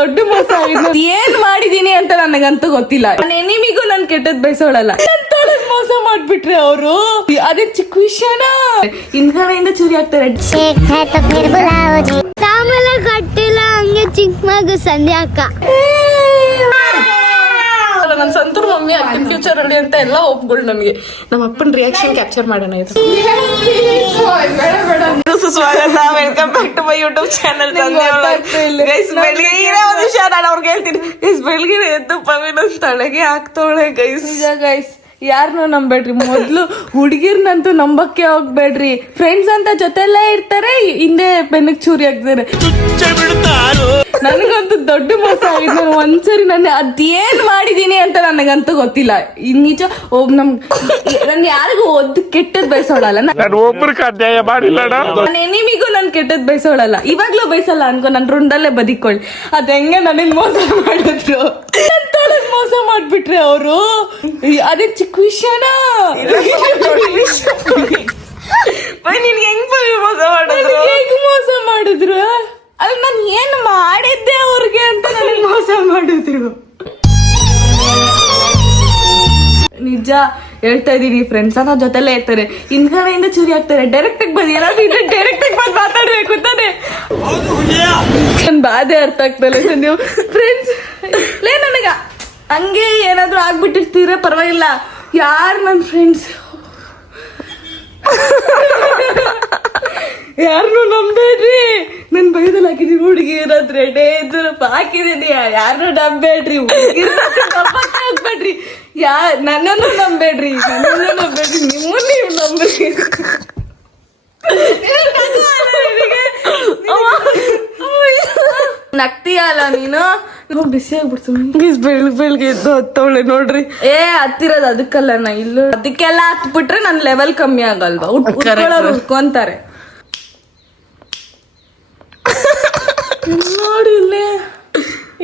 ದೊಡ್ಡ ಮೋಸ ಆಗಿದೆ. ಏನ್ ಮಾಡಿದೀನಿ ಅಂತ ನನಗಂತೂ ಗೊತ್ತಿಲ್ಲ. ನನ್ನ ಎನಿಮಿಗೂ ನನ್ ಕೆಟ್ಟದ್ ಬಯಸೋಳಲ್ಲ. ತೊಳಗ್ ಮೋಸ ಮಾಡ್ಬಿಟ್ರೆ ಅವರು. ಅದೇ ಚಿಕ್ಕ ವಿಷಯನ ಹಿಂದ್ಗಡೆಯಿಂದ ಚೂರಿ ಆಗ್ತಾರೆ. ಆಮೇಲೆ ಕಟ್ಟಿಲ್ಲ ಹಂಗೆ ಚಿಕ್ಕ ಮಗು ಸಂಧ್ಯಾ ಅಕ್ಕ. ನನ್ ಸಂತೂರ್ ಮಮ್ಮಿ ಅಕ್ಕನ ಫ್ಯೂಚರ್ ಅಲ್ಲಿ ಅಂತ ಎಲ್ಲ ಒಪ್ಗಳು ನಮಗೆ. ನಮ್ಮ ಅಪ್ಪನ ರಿಯಾಕ್ಷನ್ ಕ್ಯಾಪ್ಚರ್ ಮಾಡೋಣ ಇದು. ಸ್ವಾಗತ, welcome back to my YouTube channel. ಬೆಳಿಗ್ಗೆ ಒಂದು ವಿಷಯ ನಾನು ಅವ್ರಿಗೆ ಹೇಳ್ತೀನಿ ಗೈಸ್. ಬೆಳಿಗ್ಗೆ ಎದ್ದು ಪವಿನ ತಲೆಗೆ ಹಾಕ್ತವಳೆ ಗೈಸ್. ಗೈಸ್ ಯಾರನ್ನೂ ನಂಬೇಡ್ರಿ. ಮೊದ್ಲು ಹುಡುಗಿರ್ನಂತೂ ನಂಬಕ್ಕೆ ಹೋಗ್ಬೇಡ್ರಿ. ಫ್ರೆಂಡ್ಸ್ ಅಂತ ಜೊತೆಲ್ಲೇ ಇರ್ತಾರೆ, ಹಿಂದೆ ಬೆನ್ನಕ್ ಚೂರಿ ಹಾಕ್ತಾರೆ. ನನಗಂತೂ ದೊಡ್ಡ ಮೋಸ ಆಗಿದೆ. ನಾನು ಒಂದ್ಸರಿ ಅದೇನ್ ಮಾಡಿದೀನಿ ಅಂತ ನನಗಂತೂ ಗೊತ್ತಿಲ್ಲ. ನಿಜ ನನ್ ಯಾರಿಗೂ ಕೆಟ್ಟದ್ ಬಯಸೋಳಲ್ಲ. ನನ್ನ ಎನಿಮಿಗೂ ನನ್ ಕೆಟ್ಟದ್ ಬಯಸೋಳಲ್ಲ. ಇವಾಗ್ಲೂ ಬಯಸಲ್ಲ ಅನ್ಕೋ, ನನ್ ರುಂಡಲ್ಲೇ ಬದಿಕೊಳ್ಳಿ. ಅದ್ ಹೆಂಗೆ ನನಗ್ ಮೋಸ ಮಾಡಿದ್ರು, ತೊಳಗ್ ಮೋಸ ಮಾಡ್ಬಿಟ್ರೆ ಅವರು. ಅದೇ ಚಿಕ್ಕ ವಿಷಯನ ನಿನ್ಗೆ ಹೆಂಗ್ ಮೋಸ ಮಾಡಿದ್ರು. ಅಲ್ಲಿ ನಾನು ಏನ್ ಮಾಡಿದ್ದೆ ಅವ್ರಿಗೆ ಅಂತ ನನಗೆ ಮೋಸ ಮಾಡಿದ್ರು. ನಿಜ ಹೇಳ್ತಾ ಇದೀನಿ. ಫ್ರೆಂಡ್ಸ್ ಅನ್ನೋ ಜೊತೆಲೇ ಇರ್ತಾರೆ, ಹಿಂದ್ಗಡೆಯಿಂದ ಚೂರಿ ಆಗ್ತಾರೆ. ಡೈರೆಕ್ಟ್ ಆಗಿ ಬಂದು ಏನಾದ್ರು ಡೈರೆಕ್ಟ್ ಆಗಿ ಬಂದು ಮಾತಾಡ್ಬೇಕು ತಾನೆ. ನನ್ ಬಾಧೆ ಅರ್ಥ ಆಗ್ತಲ್ಲ ನೀವು ಫ್ರೆಂಡ್ಸ್. ನನಗ ಹಂಗೆ ಏನಾದ್ರು ಆಗ್ಬಿಟ್ಟಿರ್ತೀರ ಪರವಾಗಿಲ್ಲ. ಯಾರು ನನ್ನ ಫ್ರೆಂಡ್ಸ್ ಯಾರನ್ನೂ ನಂಬೇಡ್ರಿ. ನನ್ ಬೈದಲ್ಲಿ ಹಾಕಿದೀನಿ ಹುಡುಗಿ ಇರೋದ್ ರೆಡೆ ಇದ್ರು ಹಾಕಿದೀನಿ. ಯಾರನ್ನೂ ನಂಬೇಡ್ರಿ. ಹೋಗ್ಬೇಡ್ರಿ. ನನ್ನನ್ನು ನಂಬೇಡ್ರಿ. ನಿಮ್ಮನ್ನು ನೀವು ನಂಬೇಡ್ರಿ. ನಗ್ತೀಯಲ್ಲ ನೀನು. ಬಿಸಿ ಆಗ್ಬಿಡ್ತು. ಬೆಳಿಗ್ಗೆ ಎದ್ದು ಹತ್ತವಳೆ ನೋಡ್ರಿ. ಹತ್ತಿರೋದು ಅದಕ್ಕಲ್ಲ, ನಾ ಇಲ್ಲೂ ಅದಕ್ಕೆಲ್ಲ ಹತ್ಬಿಟ್ರೆ ನನ್ ಲೆವೆಲ್ ಕಮ್ಮಿ ಆಗಲ್ವಾ. ಉಟ್ಕೊಂತಾರೆ ನೋಡಿ ಇಲ್ಲಿ.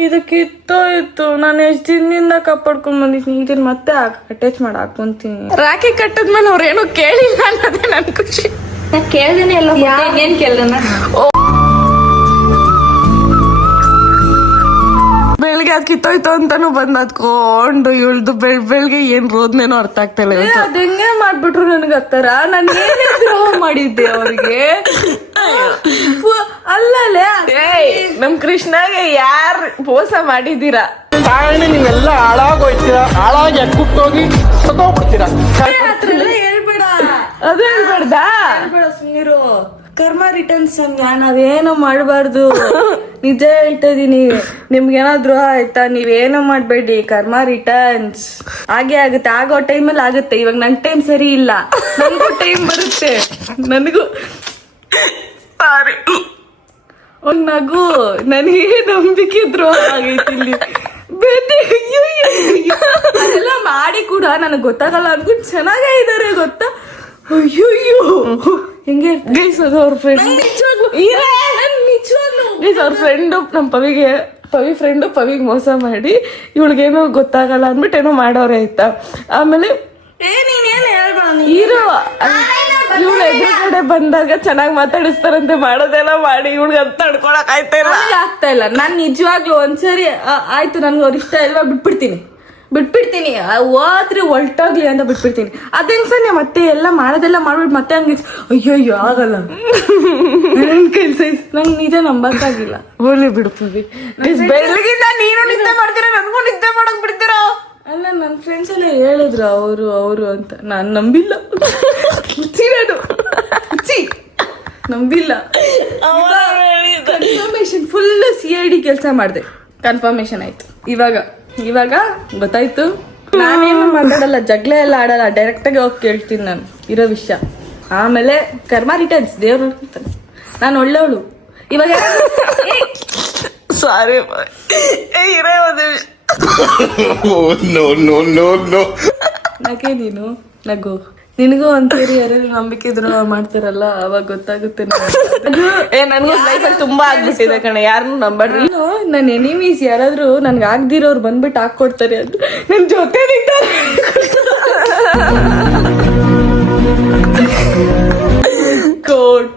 ಇದಕ್ಕೆ ಇತ್ತು ನಾನು ಎಷ್ಟ್ ದಿನದಿಂದ ಕಾಪಾಡ್ಕೊಂಡ್ ಬಂದಿದ್ದೀನಿ. ಇದನ್ನ ಮತ್ತೆ ಅಟ್ಯಾಚ್ ಮಾಡಿ ಹಾಕೊಂತೀನಿ. ರಾಖಿ ಕಟ್ಟದ್ಮೇಲೆ ಅವ್ರೇನು ಕೇಳಿಲ್ಲ ಅನ್ನೋದೇ ನನ್ ಖುಷಿ. ಕೇಳ್ದೇನೆ ಎಲ್ಲ ಏನ್ ಕೇಳ್ದ. ಬೆಳಿಗ್ಗೆ ಅದ್ ಕಿತ್ತೋಯ್ತು ಅಂತಾನು ಬಂದ್ ಅದ್ಕೊಂಡು ಇವಳ್ದು ಬೆಳಿಗ್ಗೆ ಏನ್ ರೋದ್ನೇನೋ ಅರ್ಥ ಆಗ್ತಾ ಇಲ್ಲ. ಅದ್ ಹೆಂಗೆ ಮಾಡ್ಬಿಟ್ರು ನನ್ಗ ಹತ್ತಾರ. ನಾನು ಏನೇ ದ್ರೋಹ ಮಾಡಿದ್ದೆ ಅವ್ರಿಗೆ. ಅಲ್ಲೇ ನಮ್ ಕೃಷ್ಣಗೆ ಯಾರ್ ಮೋಸ ಮಾಡಿದೀರಾ ನೀವೆಲ್ಲ ಹಾಳಾಗೋಯ್ತೀರಾ. ಹಾಳಾಗಿ ಅಕ್ಕುಟ್ಟೋಗಿ ಸತ್ತೋಗ್ಬಿಡ್ತೀರಾ. ಹೇಳ್ಬೇಡ, ಅದು ಹೇಳ್ಬೇಡ್ದ. ಸುಮ್ಮನಿರು. ಕರ್ಮ ರಿಟರ್ನ್ಸ್ ನಾವೇನು ಮಾಡಬಾರ್ದು. ನಿಜ ಹೇಳ್ತಾ ಇದೀನಿ. ನಿಮ್ಗೇನಾದ್ರು ಆಯ್ತಾ, ನೀವೇನು ಮಾಡ್ಬೇಡಿ. ಕರ್ಮ ರಿಟರ್ನ್ಸ್ ಹಾಗೆ ಆಗುತ್ತೆ. ಆಗೋ ಟೈಮಲ್ಲಿ ಆಗುತ್ತೆ. ಇವಾಗ ನನ್ ಟೈಮ್ ಸರಿ ಇಲ್ಲ, ನನಗೂ ಟೈಮ್ ಬರುತ್ತೆ. ನನಗೂ ಸಾರಿ ಒಂದ್ ನಗು. ನನಗೆ ನಂಬಿಕೆ ದ್ರೋಹ ಆಗೈತಿ ಇಲ್ಲಿ. ಅದೆಲ್ಲ ಮಾಡಿ ಕೂಡ ನನಗ್ ಗೊತ್ತಾಗಲ್ಲ ಅನ್ಕೊಂಡು ಚೆನ್ನಾಗೇ ಇದಾರೆ ಗೊತ್ತಾ. ಅಯ್ಯೋ ಹೆಂಗೆ ಗೈಸ್ ಅದು ಅವ್ರ ಫ್ರೆಂಡ್. ಗೈಸ್ ಅವ್ರ ಫ್ರೆಂಡು ನಮ್ ಪವಿ ಫ್ರೆಂಡು ಪವಿಗೆ ಮೋಸ ಮಾಡಿ ಇವಳಿಗೇನೋ ಗೊತ್ತಾಗಲ್ಲ ಅಂದ್ಬಿಟ್ಟು ಏನೋ ಮಾಡೋರೆ ಆಯ್ತಾ. ಆಮೇಲೆ ಹೀರೋ ಇವಳು ಎದುರುಗಡೆ ಬಂದಾಗ ಚೆನ್ನಾಗಿ ಮಾತಾಡಿಸ್ತಾರಂತೆ. ಮಾಡೋದೆಲ್ಲ ಮಾಡಿ ಇವಳಿಗೆ ಅಂತ ತಡ್ಕೊಳಕ್ ಆಗ್ತಾ ಇಲ್ಲ. ನಾನ್ ನಿಜವಾಗ್ಲೂ ಒಂದ್ಸರಿ ಆಯ್ತು ನನ್ಗೆ ಅವ್ರ ಇಷ್ಟ ಇಲ್ವಾ ಬಿಟ್ಬಿಡ್ತೀನಿ. ಹೋದ್ರೆ ಹೊಲ್ಟೋಗ್ಲಿ ಅಂತ ಬಿಟ್ಬಿಡ್ತೀನಿ. ಅದ್ ಹೆಂಗ್ ಸರ್ ಮತ್ತೆ ಎಲ್ಲ ಮಾಡೋದೆಲ್ಲ ಮಾಡ್ಬಿಟ್ಟು ಮತ್ತೆ ಹಂಗೆ ಅಯ್ಯೋ ಆಗಲ್ಲ. ನನ್ ಕೆಲ್ಸ ನಂಗೆ ನಿಜ ನಂಬಕ್ಕಾಗಿಲ್ಲ. ಹೋಗ್ಲಿ ಬಿಡ್ತೀವಿ. ಬೆಳಗಿಂದ ನೀನು ನಿದ್ದೆ ಮಾಡ್ತೀರಾ, ನನ್ಗೂ ನಿದ್ದೆ ಮಾಡಕ್ ಬಿಡ್ತೀರಾ. ಅಲ್ಲ ನನ್ನ ಫ್ರೆಂಡ್ಸ್ ಎಲ್ಲ ಹೇಳಿದ್ರು ಅವರು ಅಂತ. ನಾನ್ ನಂಬಿಲ್ಲ. ನಂಬಿಲ್ಲ. ಕನ್ಫರ್ಮೇಶನ್ ಫುಲ್ CID ಕೆಲಸ ಮಾಡಿದೆ. ಕನ್ಫರ್ಮೇಶನ್ ಆಯ್ತು. ಇವಾಗ ಗೊತ್ತಾಯ್ತು. ನಾನೇನು ಮಾತಾಡಲ್ಲ, ಜಗಳ ಎಲ್ಲ ಆಡಲ್ಲ. ಡೈರೆಕ್ಟ್ ಆಗಿ ಹೋಗಿ ಕೇಳ್ತೀನಿ ನಾನು ಇರೋ ವಿಷಯ. ಆಮೇಲೆ ಕರ್ಮ ರಿಟರ್ನ್ಸ್ ದೇವ್ರು ನೋಡ್ತಾನೆ. ನಾನು ಒಳ್ಳೆವಳು. ಇವಾಗ ಸಾರಿ ಇರೋ ಒಂದು ನಗೆ ನೀನು ನಗು. ನಿನಗೂ ಒಂದ್ಸರಿ ಯಾರು ನಂಬಿಕೆ ದ್ರೋಹ ಮಾಡ್ತಾರಲ್ಲ ಅವಾಗ ಗೊತ್ತಾಗುತ್ತೆ. ನನ್ಗೂ ಲೈಫಲ್ಲಿ ತುಂಬಾ ಆಗ್ಬಿಟ್ಟಿದೆ ಕಣ. ಯಾರನ್ನು ನಂಬಾಡ್ರಿ. ನನ್ನ ಎನಿಮೀಸ್ ಯಾರಾದ್ರೂ ನನ್ಗೆ ಆಗ್ದಿರೋರು ಬಂದ್ಬಿಟ್ಟು ಹಾಕೊಡ್ತಾರೆ ಅಂತ ನನ್ ಜೊತೆ ನಿಂತಾರೆ. ಕೋಡ್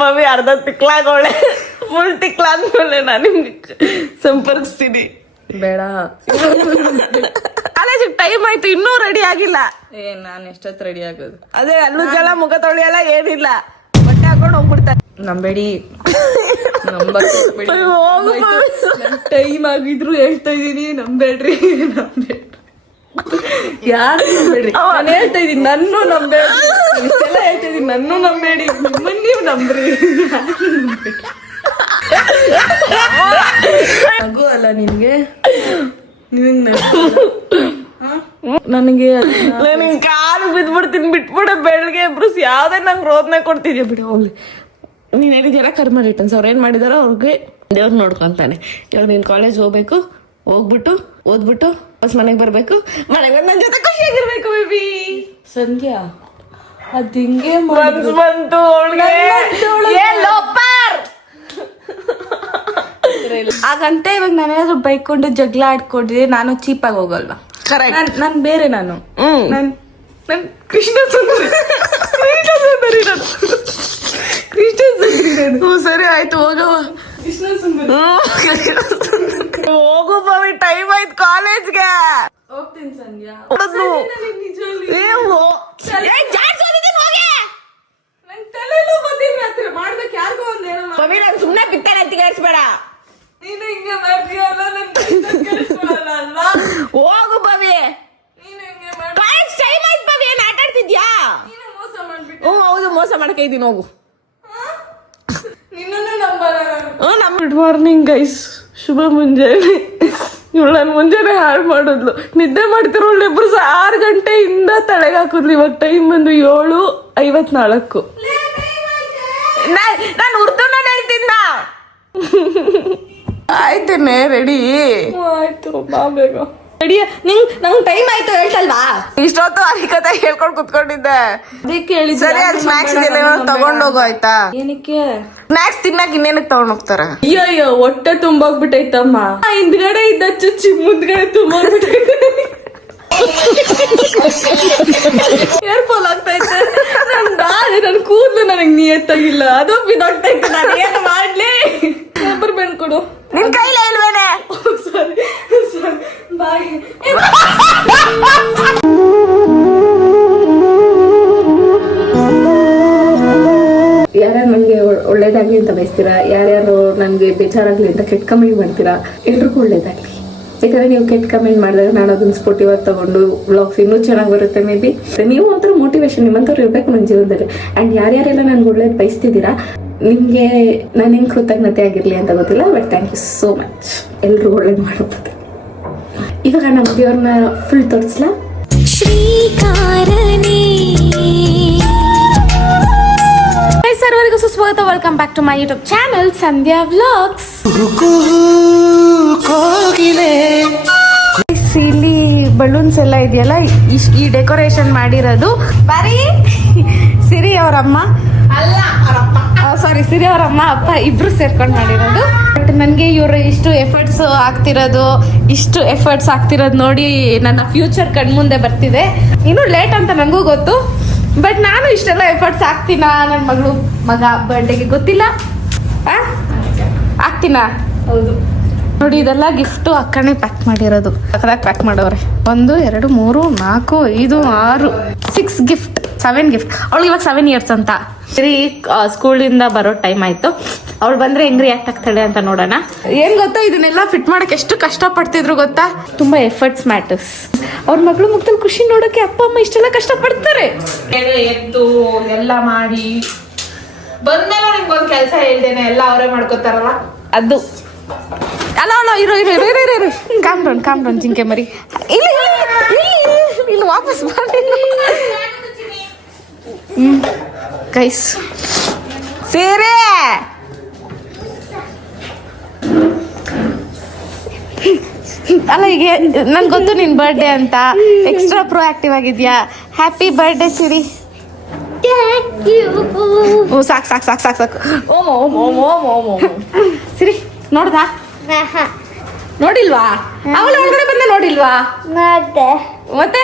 ಪವಿ ಅರ್ಧ ತಿಕ್ಲಾಗೋಳೆ. ಫುಲ್ ತಿಕ್ಲ ಅಂದ್ಮೇಲೆ ನಾನು ನಿಮ್ಗೆ ಸಂಪರ್ಕಿಸ್ತೀನಿ. ಬೇಡ ಕಾಲೇಜಿಗೆ ಟೈಮ್ ಆಯ್ತು, ಇನ್ನೂ ರೆಡಿ ಆಗಿಲ್ಲ. ನಾನು ಎಷ್ಟೊತ್ತು ರೆಡಿ ಆಗೋದು? ಅದೇ ಅಲ್ಲುಜಲ ಮುಖ ತೊಳೆಯಲ್ಲ ಏನಿಲ್ಲ, ಬಟ್ಟೆ ಹಾಕೊಂಡು ಹೋಗ್ಬಿಡ್ತಾರೆ. ನಂಬೇಡಿ, ಟೈಮ್ ಆಗಿದ್ರು ಹೇಳ್ತಾ ಇದೀನಿ, ನಂಬೇಡ್ರಿ. ಯಾರು ನಂಬೇಡ್ರಿ, ನಾನು ಹೇಳ್ತಾ ಇದೀನಿ, ನನ್ನೂ ನಂಬೇಡ್ರಿ. ಇಷ್ಟೆಲ್ಲ ಹೇಳ್ತಾ ಇದೀನಿ, ನನ್ನೂ ನಂಬೇಡಿ, ನಿಮ್ಮನ್ನ ನೀವು ನಂಬ್ರಿ. ನಗು ಅಲ್ಲ ನಿನ್ಗೆ, ನನಗೆ ಕಾಲು ಬಿದ್ಬಿಡ್ತೀನಿ, ಬಿಟ್ಬಿಡ. ಬೆಳಗ್ಗೆ ಬ್ರೂಸ್ ಯಾವ್ದೇ ನಂಗೆ ರೋದನೆ ಕೊಡ್ತಿದ್ಯಾ, ಬಿಡಿ ಹೋಗ್ಲಿ. ನೀನ್ ಹೇಳಿದ್ಯಾರ ಕರ್ಮ ರಿಟರ್ನ್ಸ್, ಅವ್ರು ಏನ್ ಮಾಡಿದಾರ ಅವ್ರಿಗೆ ದೇವ್ರು ನೋಡ್ಕೊಂತಾನೆ. ಇವಾಗ ನೀನ್ ಕಾಲೇಜ್ ಹೋಗ್ಬೇಕು, ಹೋಗ್ಬಿಟ್ಟು ಓದ್ಬಿಟ್ಟು ಬಸ್ ಮನೆಗೆ ಬರ್ಬೇಕು, ಮನೆಗೆ ಬಂದು ನನ್ನ ಜೊತೆ ಖುಷಿಯಾಗಿರ್ಬೇಕು. ಬೇಬಿ ಸಂಧ್ಯಾ ಅದ್ ಹಿಂಗೆ ಬಂತು ಆ ಗಂಟೆ. ಇವಾಗ ನಾನೇನಾದ್ರು ಬೈಕೊಂಡು ಜಗಳ ಆಡ್ಕೊಂಡಿದ್ರೆ ನಾನು ಚೀಪಾಗಿ ಹೋಗಲ್ವಾ? ನಾನ್ ಬೇರೆ, ನಾನು ಕೃಷ್ಣ ಸುಂದರಿ. ಸರಿ ಆಯ್ತು, ಹೋಗವ. ಕೃಷ್ಣ ಸುಂದರಿ ಹೋಗು ಬಾವಿ, ಟೈಮ್ ಆಯ್ತು ಕಾಲೇಜ್ಗೆ. ಹೋಗ್ತೀನಿ ಸಂಧ್ಯಾ. ಮಾಡ್ಬೇಕು ಯಾರಿಗೋ ಒಂದೇನೋ. ನಾನು ಸುಮ್ನೆ ಬಿತ್ತನೆ ತಿಗಾರಿಸ್ಬೇಡ. ನೀನು ಹಿಂಗೆ ಮಾಡ್ತೀಯಲ್ಲ, ಹೋಗು ಬವಿ. ನೀನು ಹಿಂಗೆ ಟೈಮ್ ಆಯ್ತು ಬವಿ, ಏನ್ ಆಟ ಆಡ್ತಿದ್ಯಾ? ಮೋಸ ಮಾಡ್ಬಿಟ್ಟು. ಹೌದು, ಮೋಸ ಮಾಡಕ್ಕೆ ಇದೀನಿ, ಹೋಗು. ಗುಡ್ ಮಾರ್ನಿಂಗ್ ಗೈಸ್, ಶುಭ ಮುಂಜಾನೆ. ಇವಳು ನಾನು ಮುಂಜಾನೆ ಹಾಳು ಮಾಡಿದ್ಲು. ನಿದ್ದೆ ಮಾಡ್ತಿರೋಳು ಇಬ್ರು 6 ಗಂಟೆಯಿಂದ ತಲೆಗೆ ಹಾಕಿದ್ಲು. ಇವಾಗ ಟೈಮ್ ಬಂದು 7:54. ನಾನು ಉರ್ದುನ ಹೇಳ್ತಿದ್ದ. ಆಯ್ತೇನೆ, ರೆಡಿ ಆಯ್ತು, ಬಾ ಬೇಗ ರೆಡಿ. ನಂಗೆ ಟೈಮ್ ಆಯ್ತು ಹೇಳ್ತಲ್ವಾ? ಇಷ್ಟೊತ್ತು ಹರಿಕತೆ ಹೇಳ್ಕೊಂಡು ಕುತ್ಕೊಂಡಿದ್ದೆ. ಅದಕ್ಕೆ ಹೇಳಿದ್ದೆ. ಸರಿ, ಅಲ್ಲಿ ಸ್ನಾಕ್ಸ್ ಇದೆಲ್ಲ ತಗೊಂಡೋಗು ಆಯ್ತಾ? ಏನಕ್ಕೆ ಸ್ನಾಕ್ಸ್ ತಿನ್ನಕ್ ಇನ್ನೇನಕ್ಕೆ ತಗೊಂಡ್ ಹೋಗ್ತಾರ? ಅಯ್ಯೋ, ಹೊಟ್ಟೆ ತುಂಬೋಗ್ಬಿಟ್ಟೈತಮ್ಮ. ಹಿಂದ್ಗಡೆ ಇದ್ದ ಚುಚ್ಚಿ ಮುಂದ್ಗಡೆ ತುಂಬೋಗ್ಬಿಟ್ಟೈತೆ. ಏರ್ ಫಾಲ್ ಆಗ್ತೈತೆ. ನನ್ ಕೂದ್ಲು ನನಗ್ ನಿಯತ್ತಾಗಿಲ್ಲ, ಅದು ಬಿದೊಟ್ಟೈತೆ. ನಾನು ಏನು ಮಾಡ್ಲಿ? ರಬ್ಬರ್ ಬ್ಯಾಂಡ್ ಕೊಡು. ನಿನ್ ಕೈಲೇ ಇಲ್ವೇನೆ? ಸಾರಿ ಬಾಯ್. ಯಾರ್ಯಾರು ನನಗೆ ಒಳ್ಳೇದಾಗ್ಲಿ ಅಂತ ಬಯಸ್ತೀರಾ, ಯಾರ್ಯಾರು ನನಗೆ ಬೇಜಾರಾಗ್ಲಿ ಅಂತ ಕೆಟ್ಟ ಕಮೆಂಟ್ ಮಾಡ್ತೀರಾ, ಎಲ್ರಿಗೂ ಒಳ್ಳೇದಾಗ್ಲಿ. ಯಾಕಂದ್ರೆ ನೀವು ಕೆಟ್ಟ ಕಮೆಂಟ್ ಮಾಡಿದಾಗ ನಾನು ಅದನ್ನ ಸ್ಪೋರ್ಟಿವ್ ಆಗಿ ತಗೊಂಡು ವ್ಲಾಗ್ಸ್ ಇನ್ನೂ ಚೆನ್ನಾಗಿ ಬರುತ್ತೆ. ಮೇ ಬಿ ನೀವು ಒಂಥರ ಮೋಟಿವೇಶನ್, ನಿಮ್ಮಂಥವ್ರು ಇರ್ಬೇಕು ನನ್ನ ಜೀವನದಲ್ಲಿ. ಆ್ಯಂಡ್ ಯಾರ್ಯಾರೆಲ್ಲ ನನ್ಗೆ ಒಳ್ಳೇದು ಬಯಸ್ತಿದ್ದೀರಾ, ನಿಮಗೆ ನಾನು ಹೆಂಗೆ ಕೃತಜ್ಞತೆ ಆಗಿರಲಿ ಅಂತ ಗೊತ್ತಿಲ್ಲ, but thank you so much. ಎಲ್ರಿಗೂ ಒಳ್ಳೇದು ಮಾಡೋದು. ಇವಾಗ ನಮ್ಮ ದೇವ್ರನ್ನ ಫುಲ್ ತೋರಿಸ್ಲಾ? ಸರ್ವರಿಗೂ ಸುಸ್ವಾಗತ. Welcome back to my YouTube channel Sandhya vlogs. ಇಲ್ಲಿ ಬಲೂನ್ಸ್ ಎಲ್ಲ ಇದೆಯಲ್ಲ, ಈ ಡೆಕೋರೇಷನ್ ಮಾಡಿರೋದು ಬಾರಿ ಸಿರಿ ಅವರಮ್ಮ ಅಲ್ಲ, ಸಾರಿ ಸಿರಿ ಅವರಮ್ಮ ಅಪ್ಪ ಇಬ್ರು ಸೇರ್ಕೊಂಡು ಮಾಡಿರೋದು. ಬಟ್ ನನಗೆ ಇವರು ಇಷ್ಟು ಎಫರ್ಟ್ಸ್ ಆಗ್ತಿರೋದು ನೋಡಿ ನನ್ನ ಫ್ಯೂಚರ್ ಕಣ್ಮುಂದೆ ಬರ್ತಿದೆ. ಇನ್ನೂ ಲೇಟ್ ಅಂತ ನನಗೂ ಗೊತ್ತು, ಬಟ್ ನಾನು ಇಷ್ಟೆಲ್ಲ ಎಫರ್ಟ್ಸ್ ಹಾಕ್ತೀನಾ ನನ್ನ ಮಗ ಬರ್ಡೇಗೆ ಗೊತ್ತಿಲ್ಲ. ಹಾಕ್ತೀನಾ? ಹೌದು. ನೋಡಿ, ಇದೆಲ್ಲ ಗಿಫ್ಟು ಅಕ್ಕನೇ ಪ್ಯಾಕ್ ಮಾಡಿರೋದು. ಅಕ್ಕದಾಗ ಪ್ಯಾಕ್ ಮಾಡೋರೆ. 1 2 3 4 5 6 6 ಗಿಫ್ಟ್, 7 ಗಿಫ್ಟ್. ಅವಳು ಇವಾಗ 7 ಇಯರ್ಸ್ ಅಂತ. ಸರಿ, ಸ್ಕೂಲಿಂದ ಬರೋ ಟೈಮ್ ಆಯ್ತು. ಅವಳು ಬಂದ್ರೆ ಹೆಂಗ್ ರಿಯಾಕ್ಟ್ ಆಗ್ತಾಳೆ ಅಂತ ನೋಡೋಣ. ಏನ್ ಗೊತ್ತಾ, ಇದನ್ನೆಲ್ಲ ಫಿಟ್ ಮಾಡಕ್ಕೆ ಎಷ್ಟು ಕಷ್ಟ ಪಡ್ತಿದ್ರು ಗೊತ್ತಾ? ತುಂಬಾ ಎಫರ್ಟ್ಸ್ ಮ್ಯಾಟರ್ಸ್. ಅವ್ರ ಮಗಳು ಮುಖದಲ್ಲಿ ಖುಷಿ ನೋಡಕ್ಕೆ ಅಪ್ಪ ಅಮ್ಮ ಇಷ್ಟೆಲ್ಲ ಕಷ್ಟ ಪಡ್ತಾರೆ. ಎದ್ದು ಎಲ್ಲ ಮಾಡಿ ಬಂದ್ಮೇಲೆ ನಿಮ್ಗೊಂದು ಕೆಲಸ ಹೇಳ್ದೇನೆ ಎಲ್ಲ ಅವರೇ ಮಾಡ್ಕೋತಾರಲ್ಲ ಅದು. ಅಲ್ಲ ಇರು ಕಾಮ್ ಡೌನ್ ಜಿಂಕೆ ಮರಿ. ಇಲ್ಲ ವಾಪಸ್ ಮಾಡಿ ಗೈಸ್. ಸೇರೆ ಅಲ್ಲ, ಈಗ ನನ್ಗೆ ಗೊತ್ತು ನಿನ್ ಬರ್ಡೇ ಅಂತ, ಎಕ್ಸ್ಟ್ರಾ ಪ್ರೋ ಆಕ್ಟಿವ್ ಆಗಿದ್ಯಾ. ಹ್ಯಾಪಿ ಬರ್ಡೇ ಸಿರಿ. ಸಾಕು. ಓಮ್ ಸಿರಿ, ನೋಡ್ದಾ? ನೋಡಿಲ್ವಾ? ಅವಳು ಒಳಗಡೆ ಬಂದ ನೋಡಿಲ್ವಾ? ಮತ್ತೆ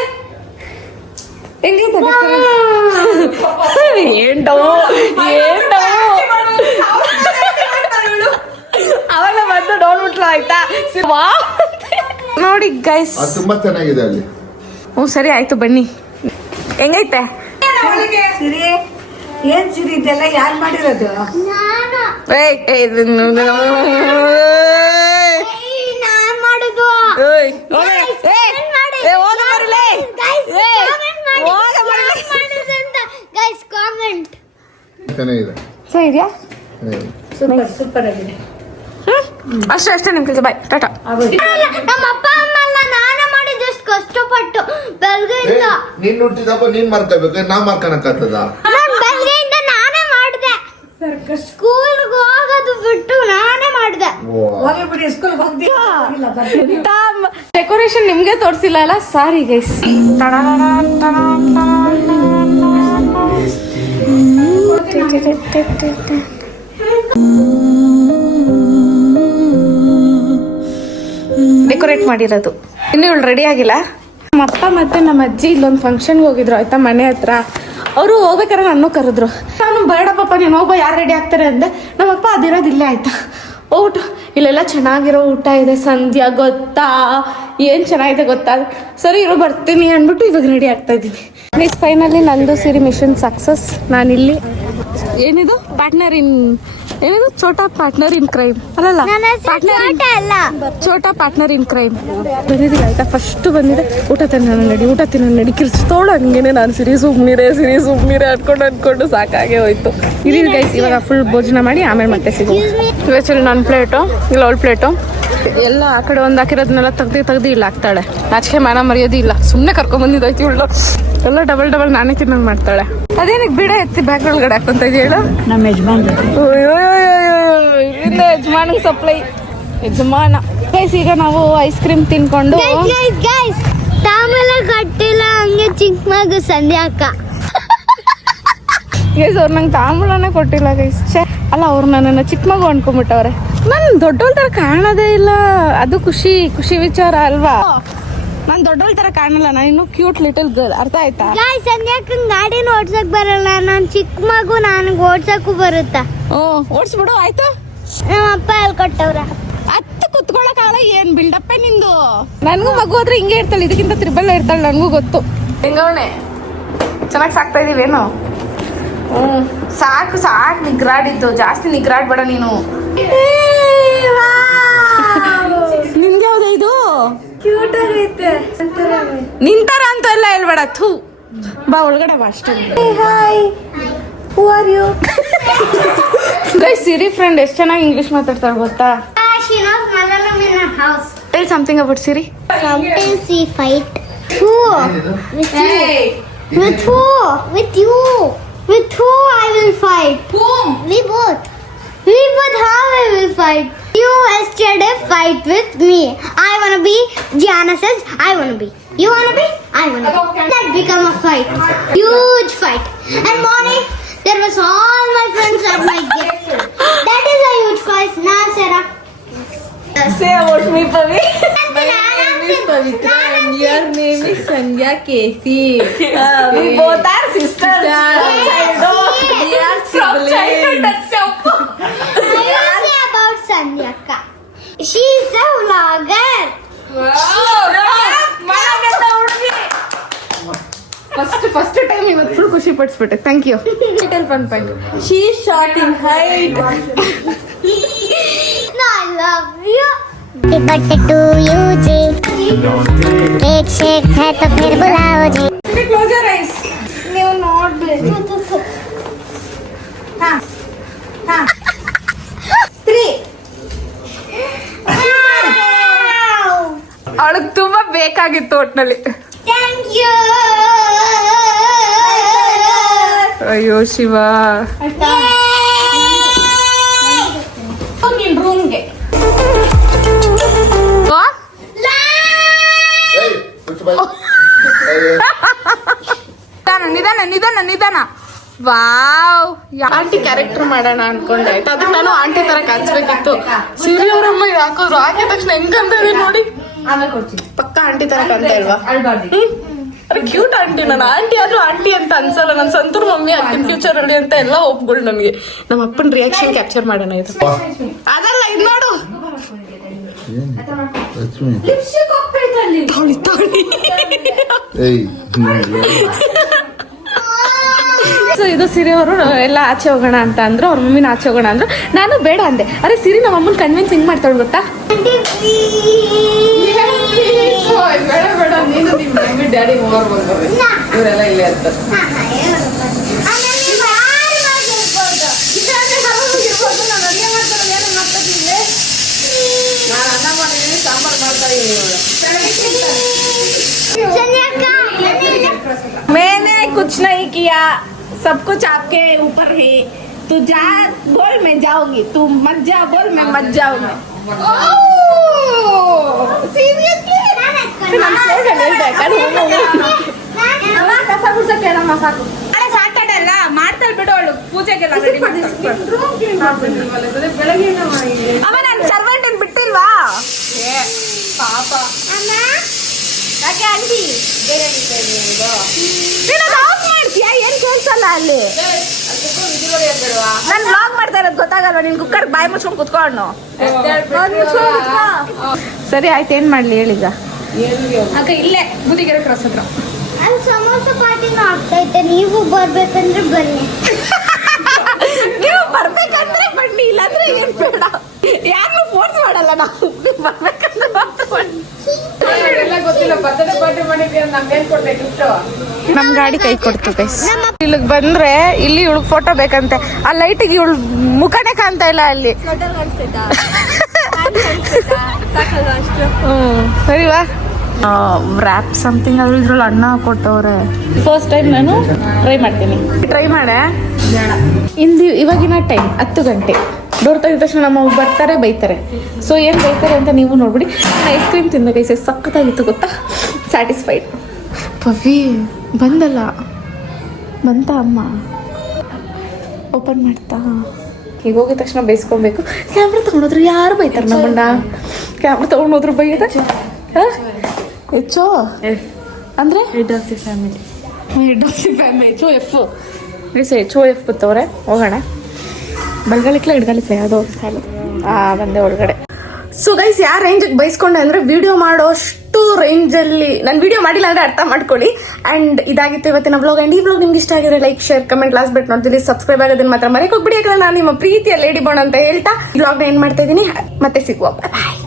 ಅವಾಗ ಬಂದು ನೋಡ್ಬಿಟ್ಲು ಆಯ್ತಾ ನೋಡಿ ಗೈಸ್. ಅದು ತುಂಬಾ ಚೆನ್ನಾಗಿದೆ ಅಲ್ಲಿ. ಹ್ಞೂ ಸರಿ ಆಯ್ತು ಬನ್ನಿ. ಹೆಂಗೈತೆ ಸಿರಿ? ಏನ್ ಸಿರಿ ಇದೆಲ್ಲ ಯಾರು ಮಾಡಿರೋದು? ಏಯ್ ಏಯ್ ನಾನ್ ಮಾಡುದು. Guys comment. ಚೆನ್ನಾಗಿದೆ. ಸರಿ ಇದೆಯಾ? ಸೂಪರ್ ಸೂಪರ್ ಆಗಿದೆ. ಅಷ್ಟೇ ನಿಮ್ ಕೆಲಸ. ಬಾಯ್ ಟಾಟಾ. ನಮ್ಮ ಅಪ್ಪ ಅಮ್ಮ ಎಲ್ಲ ನಾನೇ ಮಾಡಿದ್ದು ಎಷ್ಟು ಕಷ್ಟಪಟ್ಟು ಬೆಳಗ್ಗೆಯಿಂದ. ನೀನ್ ಹುಟ್ಟಿದಪ್ಪ ನೀನ್ ಮಾರ್ಕೋಬೇಕು, ನಾ ಮಾರ್ಕನಕ್ಕಾಗ್ತದ? ನಾನ್ ಬೆಳಗ್ಗೆಯಿಂದ ನಾನೇ ಮಾಡಿದೆ. ಸ್ಕೂಲ್ಗೆ ಹೋಗೋದು ಬಿಟ್ಟು ನಾನೇ ಮಾಡಿದೆ. ಹೋಗಿ ಬಿಡಿ, ಸ್ಕೂಲ್ ಹೋಗ್ತೀವಿ. ಡೆಕೋರೇಷನ್ ನಿಮ್ಗೆ ತೋರಿಸಿಲ್ಲ ಅಲ್ಲ, ಸಾರಿ ಗೈಸ್. ಡೆಕೋರೇಟ್ ಮಾಡಿರೋದು ಇನ್ನು ಇವಳು ರೆಡಿ ಆಗಿಲ್ಲ. ನಮ್ಮ ಅಪ್ಪ ಮತ್ತೆ ನಮ್ಮ ಅಜ್ಜಿ ಇಲ್ಲೊಂದು ಫಂಕ್ಷನ್ಗೆ ಹೋಗಿದ್ರು ಆಯ್ತಾ, ಮನೆ ಹತ್ರ. ಅವರು ಹೋಗ್ಬೇಕಾದ್ರೆ ನನ್ನ ಕರೆದ್ರು. ನಾನು ಬೇಡ ಪಾಪ ನೀನು ಹೋಗೋ, ಯಾರು ರೆಡಿ ಆಗ್ತಾರೆ ಅಂದೆ. ನಮ್ಮಪ್ಪ ಅದಿರೋದಿಲ್ಲ ಆಯ್ತಾ. ಊಟ ಇಲ್ಲೆಲ್ಲ ಚೆನ್ನಾಗಿರೋ ಊಟ ಇದೆ. ಸಂಧ್ಯಾ ಗೊತ್ತಾ ಏನು ಚೆನ್ನಾಗಿದೆ ಗೊತ್ತಾ? ಸರಿ ಇರೋ ಬರ್ತೀನಿ ಅಂದ್ಬಿಟ್ಟು ಇವಾಗ ರೆಡಿ ಆಗ್ತಾ ಇದ್ದೀನಿ. ಪ್ಲೀಸ್ ಫೈನಲಿ ನಂದು ಸಿರಿ ಮಿಷನ್ ಸಕ್ಸಸ್. ನಾನಿಲ್ಲಿ ಏನಿದು ಪಾರ್ಟ್ನರ್ ಇನ್ ಏನಿದು ಛೋಟಾ ಪಾರ್ಟ್ನರ್ ಇನ್ ಕ್ರೈಮ್ ಅಲ್ಲಲ್ಲ, ಛೋಟಾ ಪಾರ್ಟ್ನರ್ ಇನ್ ಕ್ರೈಮ್ ಬಂದಿದ್ದೀವಿ ಆಯ್ತಾ. ಫಸ್ಟ್ ಬಂದಿದೆ ಊಟ ತಿನ್ನ ನಡಿ ಕಿರ್ಸ್ತೋಳು ಹಂಗೇನೆ. ನಾನು ಸಿರಿ ಸುಮ್ನಿರೆ ಅನ್ಕೊಂಡು ಸಾಕಾಗೆ ಹೋಯ್ತು. ಇದೀವಿ ಗೈಸ್, ಇವಾಗ ಫುಲ್ ಭೋಜನ ಮಾಡಿ ಆಮೇಲೆ ಮತ್ತೆ ಸಿಗೋ. ಇವತ್ತು ನನ್ನ ಪ್ಲೇಟು ಇಲ್ಲ ಅವಳ ಪ್ಲೇಟು ಎಲ್ಲ ಆ ಕಡೆ ಒಂದು ಹಾಕಿರೋದನ್ನೆಲ್ಲ ತೆಗ್ದು ಇಲ್ಲ ಹಾಕ್ತಾಳೆ. ನಾಚಿಕೆ ಮಾನ ಮರ್ಯಾದೆ ಇಲ್ಲ. ಸುಮ್ಮನೆ ಕರ್ಕೊಂಡ್ಬಂದಿದ್ದಾಯ್ತು ಇವಳು. ಎಲ್ಲ ಡಬಲ್ ನಾನೇ ತಿನ್ನಂಗೆ ಮಾಡ್ತಾಳೆ. ಅದೇನಕ್ಕೆ ಬಿಡ ಎತ್ತಿ ಬ್ಯಾಗ್ ಒಳಗಡೆ ಹಾಕೊಂತ ಇದೆಯಾ ಹೇಳು? ನಮ್ಮ ಯಜಮಾನ್ ಇಲ್ಲಿಂದ ಯಜಮಾನಿಗೆ ಸಪ್ಲೈ. ಯಜಮಾನ ಗೈಸ್, ಈಗ ನಾವು ಐಸ್ ಕ್ರೀಮ್ ತಿನ್ಕೊಂಡು ತಾಮೆಲ್ಲ ಕಟ್ಟಿಲ್ಲ ಹಂಗೆ ಚಿಕ್ಕ ಮಗು ಸಂಧ್ಯಾ ಅಕ್ಕ. ಗೈಸ್ ಅವ್ರು ನಂಗೆ ತಾಂಬೂಲನೇ ಕೊಟ್ಟಿಲ್ಲ ಗೈಸ್. ಅಲ್ಲ ಅವ್ರು ನನ್ನನ್ನು ಚಿಕ್ಕ ಮಗು ಅನ್ಕೊಂಡ್ಬಿಟ್ಟವ್ರೆ. ನಾನು ದೊಡ್ಡೋಳ್ ಥರ ಕಾಣೋದೇ ಇಲ್ಲ. ಅದು ಖುಷಿ ವಿಚಾರ ಅಲ್ವಾ? ನಾನು ದೊಡ್ಡೋಳ್ ಥರ ಕಾಣಲ್ಲ, ನಾನು ಇನ್ನೂ ಕ್ಯೂಟ್ ಲಿಟಲ್ ಗರ್ಲ್. ಅರ್ಥ ಆಯ್ತಾ? ಸಂಧ್ಯಾಕಂಗ್ ಗಾಡಿನ ಓಡ್ಸಕ್ ಬರಲ್ಲ. ನಾನು ಚಿಕ್ಕ ಮಗು, ನನಗೆ ಓಡ್ಸಕ್ಕೂ ಬರುತ್ತಾ? ಓಡಿಸ್ಬಿಡು ಆಯ್ತು. ನಮ್ಮ ಅಪ್ಪ ಹೇಳ್ಕೊಟ್ಟವ್ರ. ಹತ್ತು ಕುತ್ಕೊಳಕಾಗಲ್ಲ. ಏನ್ ಬಿಲ್ಡಪ್ಪೆ ನಿಂದು? ನನಗೂ ಮಗು ಆದ್ರೆ ಹಿಂಗೆ ಇರ್ತಾಳೆ, ಇದಕ್ಕಿಂತ ತ್ರಿಬಲ್ ಇರ್ತಾಳೆ. ನನಗೂ ಗೊತ್ತು. ಹೆಂಗವಣೆ ಚೆನ್ನಾಗಿ ಸಾಕ್ತಾ ಇದೀವೇನು? ಸಾಕು ನಿಗ್ರಾಡಿದ್ದು. ಜಾಸ್ತಿ ನಿಗ್ರಾಡ್ಬೇಡ ನೀನು. ನಿಂದ ಯಾವ್ದು ಇದು? ಕ್ಯೂಟ್ ಆಗೈತೆ. ನಿಂತಾರ ಅಂತ ಎಲ್ಲ ಹೇಳ್ಬೇಡ. ಥೂ ಬಾ ಒಳಗಡೆ ಬಾ ಅಷ್ಟೇ. Hi, who are you? Guys Siri friend ಎಷ್ಟು ಚೆನ್ನಾಗಿ ಇಂಗ್ಲಿಷ್ ಮಾತಾಡ್ತಾಳೆ ಗೊತ್ತಾ? She knows Malayalam in her house. Tell something about Siri. Sometimes we fight. Who? With you. With who? With you. With who I will fight? Whom? We both. How I will fight? You yesterday fight with me. I wanna be. Gianna says I wanna be. You wanna be? I wanna be. That become a fight. Huge fight. And morning there was all my friends at my gift. That is a huge fight. Nah, Sarah. Say about me, Pavi. My name is Pavitra and your name is Sandhya Casey. We both are sisters. We are siblings. I will say about Sandhyaka. She is a vlogger. First time ಇವತ್ತು full ಖುಷಿ ಪಡಿಸ್ಬಿಟ್ಟೆ. Thank you. Little fun point. She is short in height. No, I love you. Happy birthday to you, ji. Cake shake है तो फिर बुलाओ जी. Close your eyes. ನೀವು ನೋಡ್ಬೇಕು. 3. ಅವಳಿಗೆ ತುಂಬಾ ಬೇಕಾಗಿತ್ತು ಒಟ್ನಲ್ಲಿ. Thank you. ಅಯ್ಯೋ ಶಿವ. ನಿನ್ ರೂಮ್ಗೆ ನಿಧಾನ. ವಾವ್, ಆಂಟಿ ಕ್ಯಾರೆಕ್ಟರ್ ಮಾಡೋಣ ಅನ್ಕೊಂಡೆ ಆಯ್ತಾ. ಅದಕ್ಕೆ ನಾನು ಆಂಟಿ ತರ ಕಾಣಿಸ್ಬೇಕಿತ್ತು. ಸೀರೆ ಅವರಮ್ಮ ಹಾಕೋರು. ಹಾಕಿದ ತಕ್ಷಣ ಹೆಂಗಂತ ನೋಡಿ ಆಮೇಲೆ ಕೊಡ್ತೀನಿ. ಪಕ್ಕ ಆಂಟಿ ತರ ಕಾಣ್ತಾ ಇಲ್ವಾ? ಅಳ್ಬಾರ್ದು. ಕ್ಯೂಟ್ ಆಂಟಿ, ನಾನು ಆಂಟಿ ಆದ್ರೂ ಆಂಟಿ ಅಂತ ಅನ್ಸಲ್ಲ. ನನ್ನ ಸಂತೂರ್ ಮಮ್ಮಿ ಅಕ್ಕನ ಫ್ಯೂಚರ್ ಅಲ್ಲಿ ಅಂತ ಎಲ್ಲ ಒಪ್ಗಳು ನನಗೆ. ನಮ್ಮ ಅಪ್ಪನ ರಿಯಾಕ್ಷನ್ ಕ್ಯಾಪ್ಚರ್ ಮಾಡೋಣ ಇದು. ಅದಲ್ಲ ಇದು ನೋಡು. ತಾಳಿ ತಾಳಿ. ಸೊ ಇದು ಸಿರಿ ಅವರು ಎಲ್ಲ ಆಚೆ ಹೋಗೋಣ ಅಂತ ಅಂದ್ರು, ಅವ್ರ ಮಮ್ಮಿನ ಆಚೆ ಹೋಗೋಣ ಅಂದ್ರು. ನಾನು ಬೇಡ ಅಂದೆ. ಅರೆ ಸಿರಿ ನಮ್ಮ ಅಮ್ಮನ ಕನ್ವಿನ್ಸ್ ಹಿಂಗ್ ಮಾಡ್ತಾಳೆ ಗೊತ್ತಾ? ಬೇಡ ಬೇಡ, ನೀನು ನಿಮ್ಮ ಮಮ್ಮಿ ಡ್ಯಾಡಿ ಓವರ್ ಬಂದವ್ರೆ, ಇವರೆಲ್ಲ ಇಲ್ಲೇ ಅಂತ. ನಾನು ಅನ್ನ ಮಾಡಿದ್ದೀನಿ, ಸಾಂಬಾರ್ ಮಾಡ್ತಾ ಇದ್ದೀನಿ. मैंने कुछ नहीं किया, सब कुछ आपके ऊपर है. तू जा बोल मैं जाऊंगी, तू मत जा बोल मैं मत जाऊंगी. ಸಾಟರ್ಡೆ ಅಲ್ಲ ಮಾಡ್ತಾಳೆ ಬಿಡು, ಅವಳು ಪೂಜೆಗೆಲ್ಲ ಅಮ್ಮ. ನಾನು ಸರ್ವೆಂಟ್ ಏನ್ ಬಿಟ್ಟಿಲ್ವಾ? ಪಾಪ ಯಾಕೆ ಆಂಟಿ ಆಫ್ ಮಾಡ್ತೀಯಾ? ಏನ್ ಕೇಳ್ಸಲ್ಲ ಅಲ್ಲಿ. ನಾನು ವ್ಲಾಗ್ ಮಾಡ್ತಾ ಇರೋದು ಗೊತ್ತಾಗಲ್ವಾ ನಿನ್? ಕುಕ್ಕರ್ ಬಾಯಿ ಮುಚ್ಕೊಂಡು ಕುತ್ಕೊಂಡು. ಸರಿ ಆಯ್ತು, ಏನ್ ಮಾಡ್ಲಿ ಹೇಳೀಗ? ಅಕ್ಕ ಇಲ್ಲೇ ಬುದಿಗೆರೆ ಕ್ರಾಸ್ ಹತ್ರ ಅಲ್ಲಿ ಸಮೋಸ ಪಾರ್ಟಿನೂ ಆಗ್ತೈತೆ, ನೀವು ಬರ್ಬೇಕಂದ್ರೆ ಬನ್ನಿ. ನೀವು ಬರ್ಬೇಕಂದ್ರೆ ಬನ್ನಿ, ಇಲ್ಲಾಂದ್ರೆ ಏನ್ ಬೇಡ. ಯಾರು ಫೋರ್ಸ್ ಮಾಡಲ್ಲ, ನಾವು ಬರ್ಬೇಕಂದ್ರೆ ಮಾತ್ರ ಬನ್ನಿ. ನಮ್ ಗಾಡಿ ಕೈ ಕೊಡ್ತು ಗೈಸ್. ಇಲ್ಲಿಗೆ ಬಂದ್ರೆ ಇಲ್ಲಿ ಇವಳಿಗೆ ಫೋಟೋ ಬೇಕಂತೆ. ಆ ಲೈಟಿಗೆ ಇವಳು ಮುಖನೇ ಕಾಣ್ತಾ ಇಲ್ಲ ಅಲ್ಲಿ. ಸರಿವಾ? ರ್ಯಾಪ್ ಸಮಥಿಂಗ್ ಆದ್ರೂ ಇದ್ರಲ್ಲಿ ಅಣ್ಣ ಕೊಟ್ಟವ್ರೆ. ಫಸ್ಟ್ ಟೈಮ್ ನಾನು ಟ್ರೈ ಮಾಡ್ತೀನಿ. ಟ್ರೈ ಮಾಡೆ. ಇವಾಗಿನ ಟೈಮ್ 10 ಗಂಟೆ. ಡೋರ್ ತೆಗೆದ ತಕ್ಷಣ ನಮ್ಮ ಬರ್ತಾರೆ, ಬೈತಾರೆ. ಸೊ ಏನು ಬೈತಾರೆ ಅಂತ ನೀವು ನೋಡ್ಬಿಡಿ. ನಾನು ಐಸ್ ಕ್ರೀಮ್ ತಿಂದ ಕೈಸೆ ಸಖತ್ತಾಗಿತ್ತು ಗೊತ್ತಾ? ಸ್ಯಾಟಿಸ್ಫೈಡ್. ಪವಿ ಬಂದಲ್ಲ, ಬಂತ ಅಮ್ಮ ಓಪನ್ ಮಾಡ್ತಾ. ಈಗ ಹೋಗಿದ ತಕ್ಷಣ ಬೈಸ್ಕೊಬೇಕು. ಕ್ಯಾಮ್ರಾ ತೊಗೊಂಡೋದ್ರು ಯಾರು ಬೈತಾರೆ ನಮ್ಮಣ್ಣ? ಕ್ಯಾಮ್ರಾ ತೊಗೊಂಡೋದ್ರು ಬೈದ ಹೆಚ್ಚೋ ಅಂದರೆ head of the family. Head of the family HOF. HOF ಬತ್ತವ್ರೆ. ಹೋಗೋಣ. ಬಲ್ಗಳಿಕ್ಲ ಹಿಡ್ಗಳಿಕ್ಲ ಯಾವುದೋ ಸಾಲು. ಬಂದೆ ಒಳಗಡೆ. ಸೊ ಗೈಸ್, ಯಾವ ರೇಂಜಿಗೆ ಬೈಸ್ಕೊಂಡೆ ಅಂದರೆ ವಿಡಿಯೋ ಮಾಡೋಷ್ಟು ರೇಂಜಲ್ಲಿ ನಾನು ವಿಡಿಯೋ ಮಾಡಿಲ್ಲ ಅಂದರೆ ಅರ್ಥ ಮಾಡ್ಕೊಳ್ಳಿ. ಆ್ಯಂಡ್ ಇದಾಗಿತ್ತು ಇವತ್ತಿನ ವ್ಲಾಗ್. ಆ್ಯಂಡ್ ಈ ವ್ಲಾಗ್ ನಿಮ್ಗೆ ಇಷ್ಟ ಆಗಿರೋ like, share, comment, last bet ನೋಡ್ತೀವಿ. ಸಬ್ಸ್ಕ್ರೈಬ್ ಆಗೋದನ್ನ ಮಾತ್ರ ಮರೆಯೋಕೆ ಹೋಗ್ಬಿಡಿ. ಯಾಕಂದ್ರೆ ನಾನು ನಿಮ್ಮ ಪ್ರೀತಿಯ ಲೇಡಿ ಬೋನ್ ಅಂತ ಹೇಳ್ತಾ ವ್ಲಾಗ್ನ ಏನು ಮಾಡ್ತಾ ಇದ್ದೀನಿ. ಮತ್ತೆ ಸಿಗುವ. ಬಾಯ್.